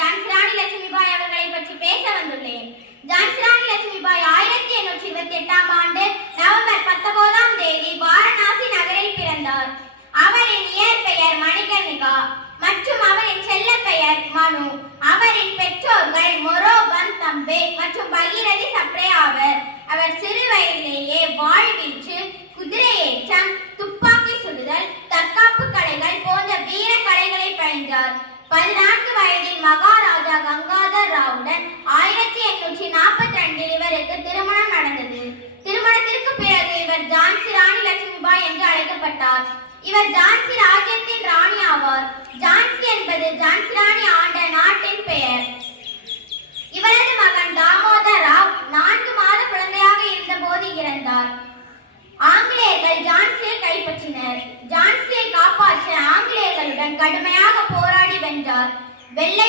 ஜான்சி ராணி லட்சுமிபாய் அவர்களை பற்றி பேச வந்துள்ளேன். ஜான்சி ராணி லட்சுமிபாய் 1828ஆம் ஆண்டு நவம்பர் 19ஆம் தேதி வாரணாசி நகரில் பிறந்தார். அவரின் இயற்பெயர் மணிகர்ணிகா மற்றும் அவரின் செல்ல பெயர் மனு. அவரின் பெற்றோர்கள் மொரோபந்த் தம்பே மற்றும் பகீரதி சப்ரே ஆவர். அவர் சிறு வயதிலேயே வாழ்வீச்சு, குதிரையேற்றம், துப்பாக்கி சுடுதல், தற்காப்பு கலைகள் போன்ற வீர கலைகளை பயின்றார். 14 வயதில்